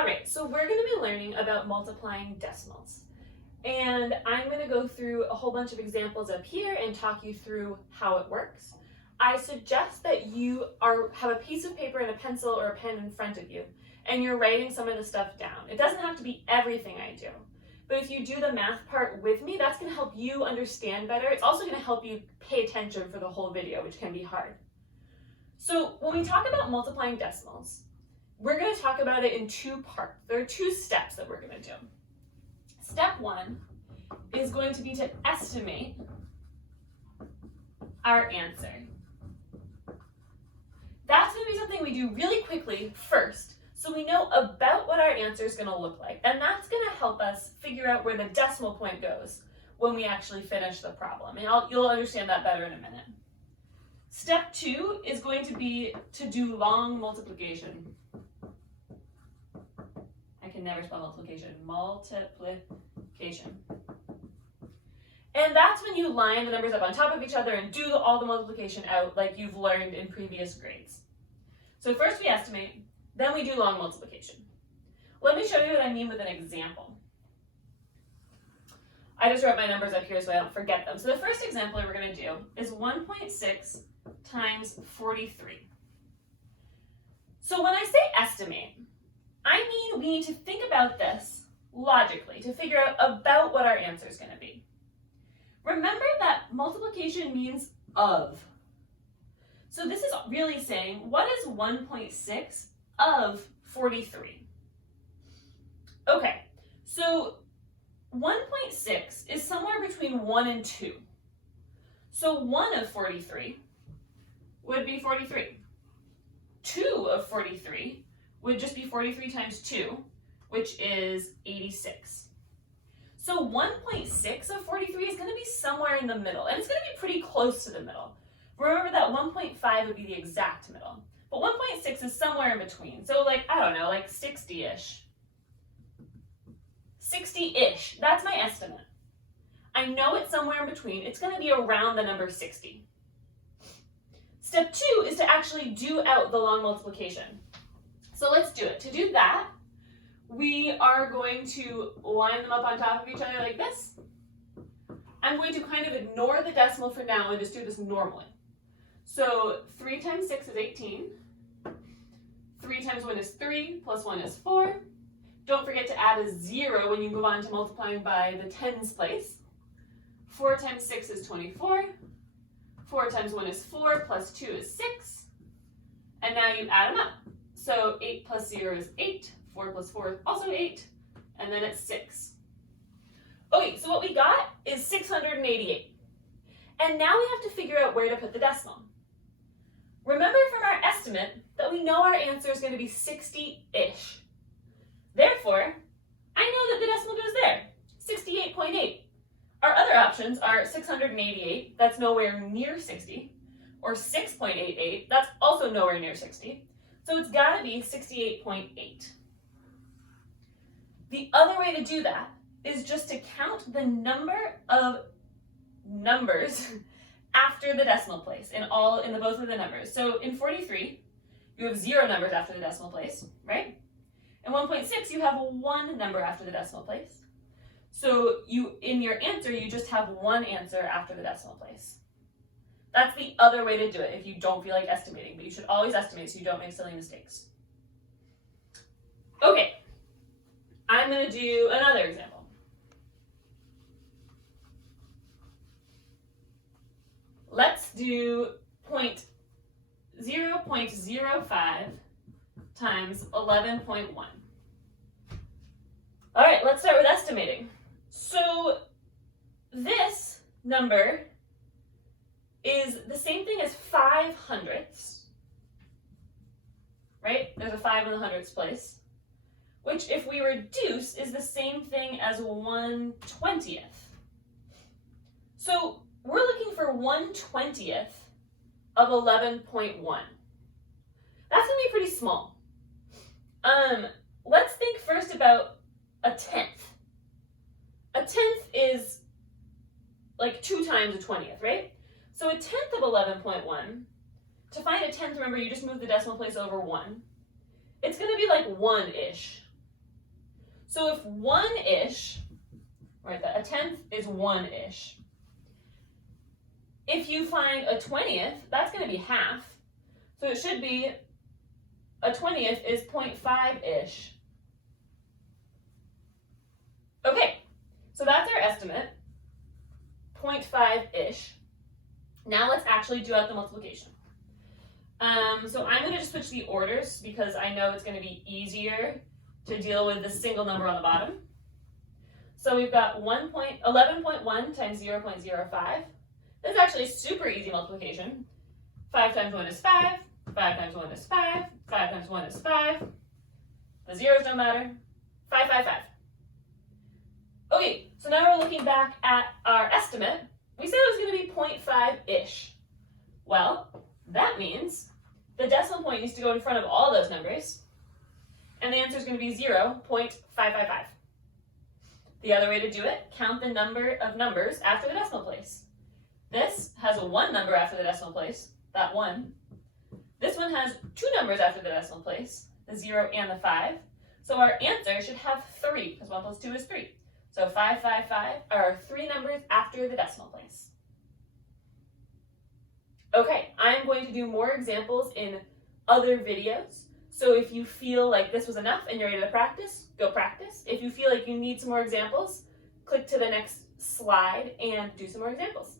All right, so we're going to be learning about multiplying decimals. And I'm going to go through a whole bunch of examples up here and talk you through how it works. I suggest that you have a piece of paper and a pencil or a pen in front of you, and you're writing some of the stuff down. It doesn't have to be everything I do, but if you do the math part with me, that's going to help you understand better. It's also going to help you pay attention for the whole video, which can be hard. So when we talk about multiplying decimals, we're going to talk about it in two parts. There are two steps that we're going to do. Step one is going to be to estimate our answer. That's going to be something we do really quickly first, so we know about what our answer is going to look like. And that's going to help us figure out where the decimal point goes when we actually finish the problem. And you'll understand that better in a minute. Step two is going to be to do long multiplication. I can never spell multiplication. Multiplication. And that's when you line the numbers up on top of each other and do all the multiplication out like you've learned in previous grades. So first we estimate, then we do long multiplication. Let me show you what I mean with an example. I just wrote my numbers up here so I don't forget them. So the first example we're going to do is 1.6 times 43. So when I say estimate, I mean we need to think about this logically to figure out about what our answer is going to be. Remember that multiplication means of. So this is really saying, what is 1.6 of 43? Okay, so 1.6 is somewhere between 1 and 2. So 1 of 43 would be 43. 2 of 43 would just be 43 times 2, which is 86. So 1.6 of 43 is going to be somewhere in the middle, and it's going to be pretty close to the middle. Remember that 1.5 would be the exact middle, but 1.6 is somewhere in between. So like, I don't know, like 60-ish. 60-ish, that's my estimate. I know it's somewhere in between. It's going to be around the number 60. Step two is to actually do out the long multiplication. So let's do it. To do that, we are going to line them up on top of each other like this. I'm going to kind of ignore the decimal for now and just do this normally. So 3 times 6 is 18. 3 times 1 is 3, plus 1 is 4. Don't forget to add a 0 when you move on to multiplying by the tens place. 4 times 6 is 24. 4 times 1 is 4, plus 2 is 6. And now you add them up. So 8 plus 0 is 8. 4 plus 4 is also 8, and then it's 6. Okay, so what we got is 688. And now we have to figure out where to put the decimal. Remember from our estimate that we know our answer is going to be 60-ish. Therefore, I know that the decimal goes there, 68.8. Our other options are 688, that's nowhere near 60, or 6.88, that's also nowhere near 60. So it's got to be 68.8. The other way to do that is just to count the number of numbers after the decimal place in both of the numbers. So in 43, you have 0 numbers after the decimal place, right? In 1.6, you have 1 number after the decimal place. So in your answer, you just have 1 answer after the decimal place. That's the other way to do it if you don't feel like estimating, but you should always estimate so you don't make silly mistakes. Okay. I'm going to do another example. Let's do 0.05 times 11.1. All right, let's start with estimating. So this number is the same thing as 5 hundredths, right? There's a 5 in the hundredths place, which if we reduce is the same thing as 1/20th. So we're looking for 1/20th of 11.1. That's going to be pretty small. Let's think first about a tenth. A tenth is like 2 times a 20th, right? So a tenth of 11.1, to find a tenth, remember you just move the decimal place over 1. It's going to be like 1-ish. So if 1-ish, right, a 10th is 1-ish. If you find a 20th, that's going to be half. So it should be a 20th is 0.5-ish. Okay, so that's our estimate, 0.5-ish. Now let's actually do out the multiplication. So I'm going to just switch the orders because I know it's going to be easier to deal with the single number on the bottom. So we've got 11.1 times 0.05. This is actually a super easy multiplication. 5 times 1 is 5, 5 times 1 is 5, 5 times 1 is 5. The zeros don't matter. 5, 5, 5. Okay, so now we're looking back at our estimate. We said it was going to be 0.5-ish. Well, that means the decimal point needs to go in front of all those numbers, and the answer is going to be 0.555. The other way to do it, count the number of numbers after the decimal place. This has a 1 number after the decimal place, that 1. This one has 2 numbers after the decimal place, the 0 and the 5. So our answer should have 3, because 1 plus 2 is 3. So 555 are 3 numbers after the decimal place. Okay, I'm going to do more examples in other videos. So if you feel like this was enough and you're ready to practice, go practice. If you feel like you need some more examples, click to the next slide and do some more examples.